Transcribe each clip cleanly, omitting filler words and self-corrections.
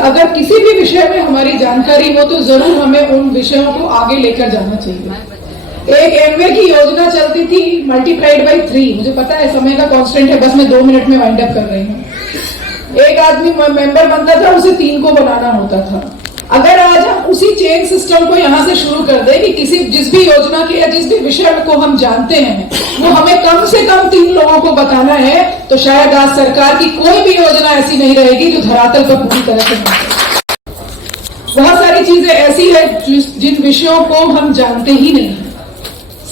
अगर किसी भी विषय में हमारी जानकारी हो तो जरूर हमें उन विषयों को आगे लेकर जाना चाहिए। एक एमवे की योजना चलती थी मल्टीप्लाइड बाई 3। मुझे पता है समय का कांस्टेंट है, बस मैं 2 मिनट में वाइंड अप कर रही हूँ। एक आदमी मेंबर बनता था, उसे 3 को बनाना होता था। अगर आज हम उसी चेन सिस्टम को यहाँ से शुरू कर दें कि जिस भी योजना के या जिस भी विषय को हम जानते हैं वो हमें कम से कम 3 लोगों को बताना है, तो शायद आज सरकार की कोई भी योजना ऐसी नहीं रहेगी जो धरातल पर पूरी तरह से नहीं। बहुत सारी चीजें ऐसी है जिन विषयों को हम जानते ही नहीं है।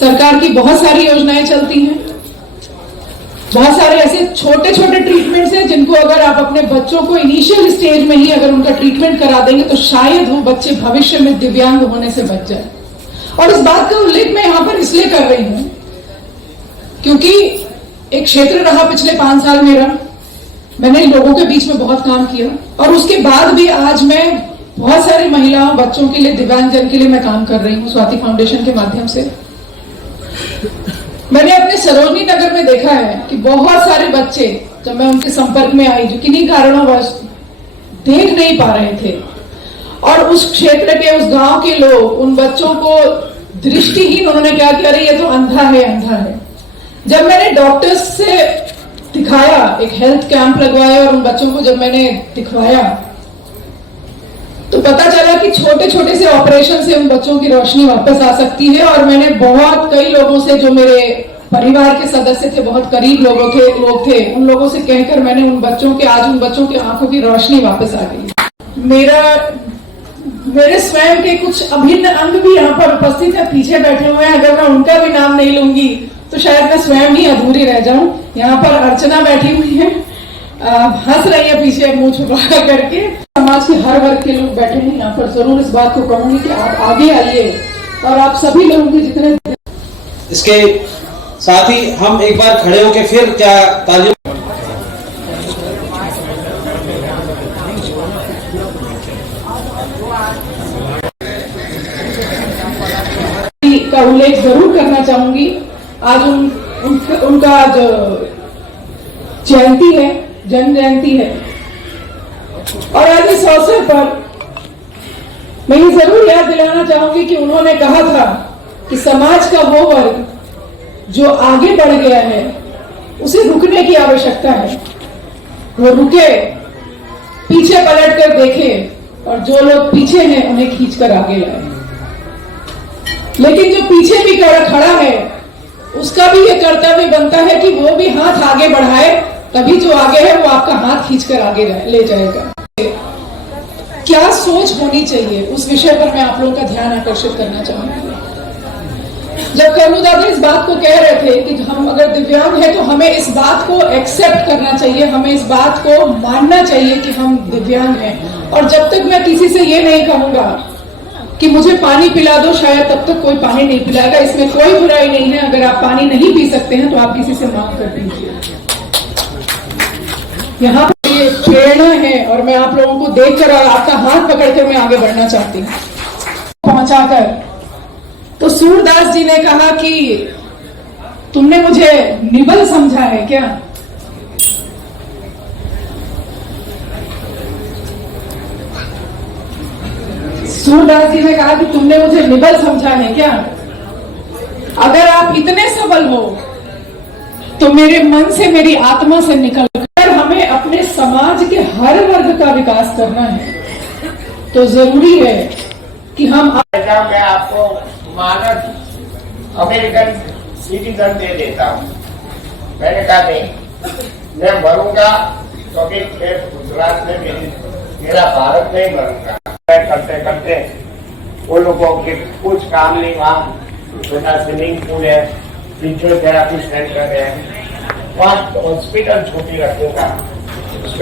सरकार की बहुत सारी योजनाएं चलती हैं, बहुत सारे ऐसे छोटे छोटे ट्रीटमेंट्स हैं जिनको अगर आप अपने बच्चों को इनिशियल स्टेज में ही अगर उनका ट्रीटमेंट करा देंगे तो शायद वो बच्चे भविष्य में दिव्यांग होने से बच जाए। और इस बात का उल्लेख मैं यहां पर इसलिए कर रही हूं क्योंकि एक क्षेत्र रहा पिछले 5 साल मेरा, मैंने लोगों के बीच में बहुत काम किया और उसके बाद भी आज मैं बहुत सारी महिलाओं, बच्चों के लिए, दिव्यांगजन के लिए मैं काम कर रही हूँ स्वाति फाउंडेशन के माध्यम से। मैंने अपने सरोजनी नगर में देखा है कि बहुत सारे बच्चे, जब मैं उनके संपर्क में आई, जो किन्हीं कारणोंवश देख नहीं पा रहे थे, और उस क्षेत्र के, उस गांव के लोग उन बच्चों को दृष्टिहीन, उन्होंने क्या किया, अरे ये तो अंधा है, अंधा है। जब मैंने डॉक्टर्स से दिखाया, एक हेल्थ कैंप लगवाया और उन बच्चों को जब मैंने दिखवाया तो पता चला कि छोटे छोटे से ऑपरेशन से उन बच्चों की रोशनी वापस आ सकती है। और मैंने कई लोगों से, जो मेरे परिवार के सदस्य थे, बहुत करीब लोग थे, उन लोगों से कहकर मैंने उन बच्चों की आंखों की रोशनी वापस आ गई। मेरे स्वयं के कुछ अभिन्न अंग भी यहाँ पर उपस्थित है, पीछे बैठे हुए हैं। अगर मैं उनका भी नाम नहीं लूंगी तो शायद मैं स्वयं ही अधूरी रह जाऊं। यहाँ पर अर्चना बैठी हुई है, हंस रही है पीछे मुंह छुपा करके। समाज के हर वर्ग के लोग बैठे हैं यहाँ पर। जरूर इस बात को कहूंगी कि आप आगे आइए और आप सभी लोगों के जितने। इसके साथ ही हम एक बार खड़े होकर फिर क्या तालियों का उल्लेख जरूर करना चाहूंगी। आज उनका जो जयंती है, जन्म जयंती है, और आज इस अवसर पर मैं ये जरूर याद दिलाना चाहूंगी कि उन्होंने कहा था कि समाज का वो वर्ग जो आगे बढ़ गया है उसे रुकने की आवश्यकता है। वो रुके, पीछे पलट कर देखे, और जो लोग पीछे हैं उन्हें खींचकर आगे लाए। लेकिन जो पीछे भी खड़ा है उसका भी ये कर्तव्य बनता है कि वो भी हाथ आगे बढ़ाए, तभी जो आगे है वो आपका हाथ खींचकर आगे ले जाएगा। क्या सोच होनी चाहिए उस विषय पर मैं आप लोगों का ध्यान आकर्षित करना चाहूंगी। जब कन्नू दादा इस बात को कह रहे थे कि हम अगर दिव्यांग है तो हमें इस बात को एक्सेप्ट करना चाहिए, हमें इस बात को मानना चाहिए कि हम दिव्यांग हैं। और जब तक मैं किसी से ये नहीं कहूंगा कि मुझे पानी पिला दो, शायद तब तक कोई पानी नहीं पिलाएगा। इसमें कोई बुराई नहीं है। अगर आप पानी नहीं पी सकते हैं तो आप किसी से मांग कर दीजिए। यहाँ पर ये प्रेरणा है और मैं आप लोगों को देखकर और आपका हाथ पकड़कर मैं आगे बढ़ना चाहती हूँ पहुंचाकर। तो सूरदास जी ने कहा कि तुमने मुझे निबल समझा है क्या? सूरदास जी ने कहा कि तुमने मुझे निबल समझा है क्या? अगर आप इतने सबल हो तो मेरे मन से, मेरी आत्मा से निकल कर हमें अपने समाज के हर वर्ग का विकास करना है तो जरूरी है कि हम। मैं आपको मानद अमेरिकन सिटीजन दे देता हूँ। मैंने कहा नहीं, मैं मरूंगा तो भी फिर गुजरात में मेरा भारत में मरूंगा। करते करते वो लोगों के कुछ काम नहीं, वहाँ छोटा स्विमिंग पूल है, फिजियोथेरापी सेंटर है, वहाँ हॉस्पिटल छोटी रखूंगा।